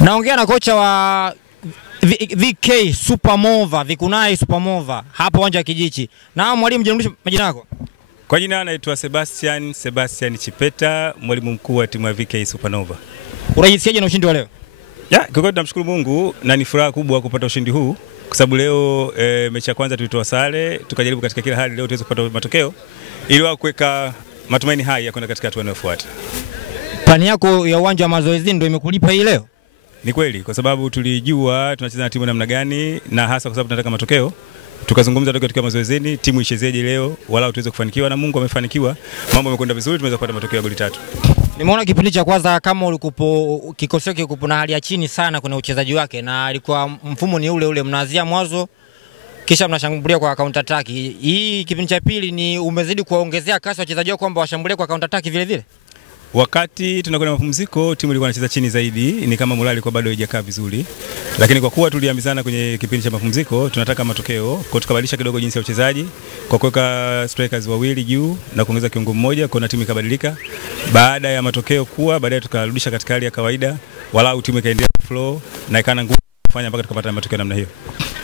Naongea na kocha wa VK Supermova, Vikunai Supermova hapa uwanja wa Kijichi. Na mwalimu, jitambulishe majina yako. Kwa jina naitwa Sebastian Chipeta, mwalimu mkuu wa timu ya VK Supernova. Unajisikiaje na ushindi wa leo? Kwa kweli tunamshukuru Mungu na ni furaha kubwa kupata ushindi huu kwa sababu leo mechi ya kwanza tulitoa sare, tukajaribu katika kila hali leo tuweze kupata matokeo ili kuweka matumaini hai ya kwenda katika hatua inayofuata. Plani yako ya uwanja wa mazoezi ndio imekulipa hii leo? Ni kweli, kwa sababu tulijua tunacheza na timu namna gani na hasa kwa sababu tunataka matokeo. Tukazungumza katika mazoezini timu ichezeje leo wala tuweze kufanikiwa, na Mungu amefanikiwa. Mambo yamekwenda vizuri, tumeweza kupata matokeo ya goli 3. Nimeona kipindi cha kwanza kama ulikupo kikosi kikupo na hali ya chini sana kwenye uchezaji wake, na alikuwa mfumo ni ule mnaanzia mwanzo kisha mnashambulia kwa counter attack. Hii kipindi cha pili ni umezidi kuongezea kasi wachezaji wako kwamba washambulie kwa counter attack vile vile. Wakati tunakwenda mapumziko timu ilikuwa inacheza chini zaidi, ni kama morali ilikuwa bado haijakaa vizuri. Lakini kwa kuwa tuliambizana kwenye kipindi cha mapumziko tunataka matokeo, kwa tukabadilisha kidogo jinsi ya uchezaji kwa kuweka strikers wawili juu na kuongeza kiungo mmoja, kwa timu ikabadilika. Baada ya matokeo kuwa baadaye tukarudisha katika hali ya kawaida, walau timu ikaendelea flow na ikana nguvu kufanya mpaka tukapata matokeo namna hiyo.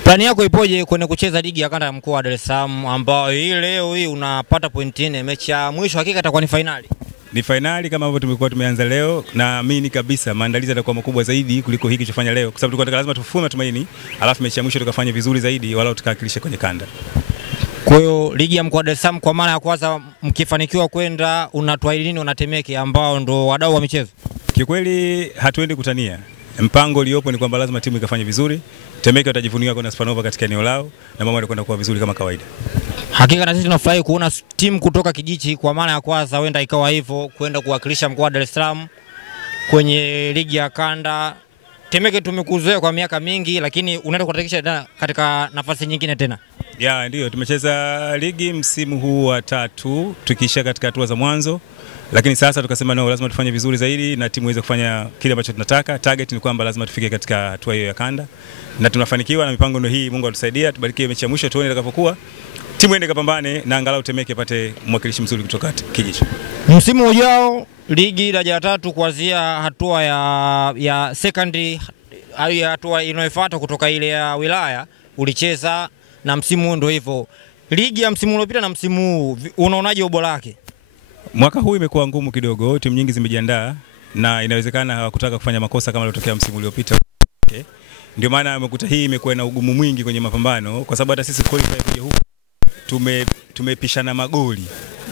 Plani yako ipoje kwenye kucheza ligi ya kanda ya mkoa wa Dar es Salaam ambao hii leo hii unapata point 4, mechi ya mwisho hakika itakuwa ni finali? Ni finali kama ambavyo tumekuwa tumeanza leo, na mimi kabisa maandalizi yatakuwa makubwa zaidi kuliko hiki tulichofanya leo, kwa sababu tulikuwa lazima tufume matumaini, alafu mechi ya mwisho tukafanya vizuri zaidi wala tukawakilisha kwenye kanda. Kwa hiyo ligi ya mkoa wa Dar es Salaam kwa maana ya kwanza mkifanikiwa kwenda, unatuahidi nini unatemeke ambao ndo wadau wa michezo? Kikweli hatuendi kutania. Mpango uliopo ni kwamba lazima timu ikafanye vizuri. Temeke watajivunia kwa Supernova katika eneo lao na mambo yanakwenda kuwa vizuri kama kawaida. Hakika na sisi tunafurahi kuona timu kutoka Kijichi kwa maana ya kwanza wenda ikawa hivyo kwenda kuwakilisha mkoa wa Dar es Salaam kwenye ligi ya kanda. Temeke tumekuzoea kwa miaka mingi, lakini unaenda kuhakikisha katika nafasi nyingine tena. Ndio tumecheza ligi msimu huu wa 3 tukiisha katika hatua za mwanzo, lakini sasa tukasema lazima tufanye vizuri zaidi na timu iweze kufanya kile ambacho tunataka. Target ni kwamba lazima tufike katika hatua hiyo ya kanda na tunafanikiwa, na mipango ndio hii. Mungu atusaidie, tubarikie mechi ya mwisho tuone itakapokuwa. Timu iende kapambane na angalau Temeke pate mwakilishi mzuri kutoka Kijichi. Msimu ujao ligi daraja la 3 kuanzia hatua ya secondary au hatua inayofuata kutoka ile ya wilaya ulicheza, na msimu ndio hivyo. Ligi ya msimu uliopita na msimu huu unaonaje ubora wake? Mwaka huu imekuwa ngumu kidogo, timu nyingi zimejiandaa na inawezekana hawakutaka kufanya makosa kama yalotokea msimu uliopita. Ndio maana umekuta hii imekuwa na ugumu mwingi kwenye mapambano, kwa sababu hata sisi qualify kuja huku tumepishana magoli.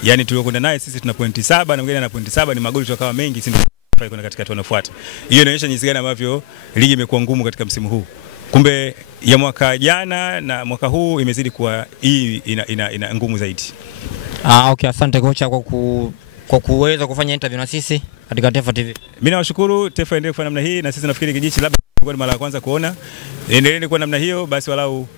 Yaani tuliokwenda naye sisi tuna pointi 7 na mwingine ana pointi 7, ni magoli tukawa mengi, sisi ndio kwenda katika hatua inayofuata. Hiyo inaonyesha jinsi gani ambavyo ligi imekuwa ngumu katika msimu huu. Kumbe ya mwaka jana na mwaka huu imezidi kuwa hii ina ngumu zaidi. Okay, asante kocha kwa kuweza kufanya interview na sisi katika Tefa TV. Mimi nawashukuru Tefa, endelee kufanya namna hii, na sisi nafikiri Kijichi labda kwa mara ya kwanza kuona. Endeleeni kwa namna hiyo basi, walau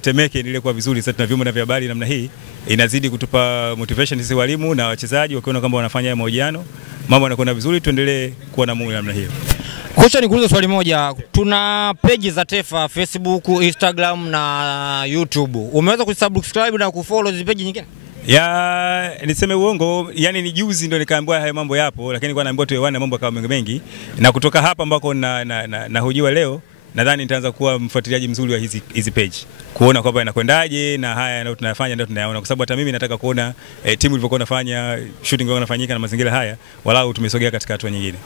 Temeke endelee kuwa vizuri. Sasa tuna vyombo vya habari namna hii inazidi kutupa motivation sisi walimu na wachezaji, wakiona kwamba wanafanya mahojiano mambo yanakwenda vizuri, tuendelee kuwa na Mungu namna hiyo. Kocha, nikuulize swali moja. Tuna page za Tefa Facebook, Instagram na YouTube. Umeweza kusubscribe na kufollow hizo page nyingine? Niseme uongo, yani ni juzi ndio nikaambiwa haya mambo yapo, lakini kwa naambiwa tuwe mambo kama mengi, na kutoka hapa ambako na hojiwa leo nadhani nitaanza kuwa mfuatiliaji mzuri wa hizi page, kuona kwamba inakwendaje na haya ndio tunayafanya ndio tunayaona, kwa sababu hata mimi nataka kuona timu ilivyokuwa inafanya shooting ilivyokuwa inafanyika na mazingira haya, walau tumesogea katika hatua nyingine.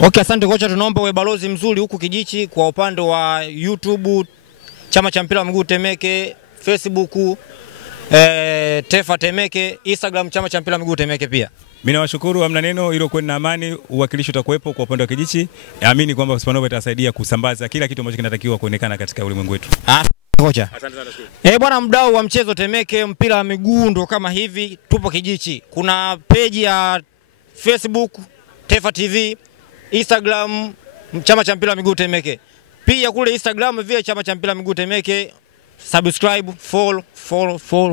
Okay, asante kocha, tunaomba uwe balozi mzuri huku Kijichi kwa upande wa YouTube, chama cha mpira wa miguu Temeke, Facebook Tefa Temeke, Instagram chama cha mpira wa miguu Temeke pia. Mimi nawashukuru, hamna neno, hilo kwenda amani, uwakilishi utakuwepo kwa upande wa Kijichi. Naamini kwamba Supernova itasaidia kusambaza kila kitu ambacho kinatakiwa kuonekana katika ulimwengu wetu. Kocha. Asante sana. Bwana mdau wa mchezo Temeke, mpira wa miguu ndo kama hivi, tupo Kijichi. Kuna page ya Facebook Tefa TV, Instagram chama cha mpira wa miguu Temeke. Pia kule Instagram vile chama cha mpira wa miguu Temeke. Subscribe,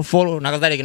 follow na kadhalika.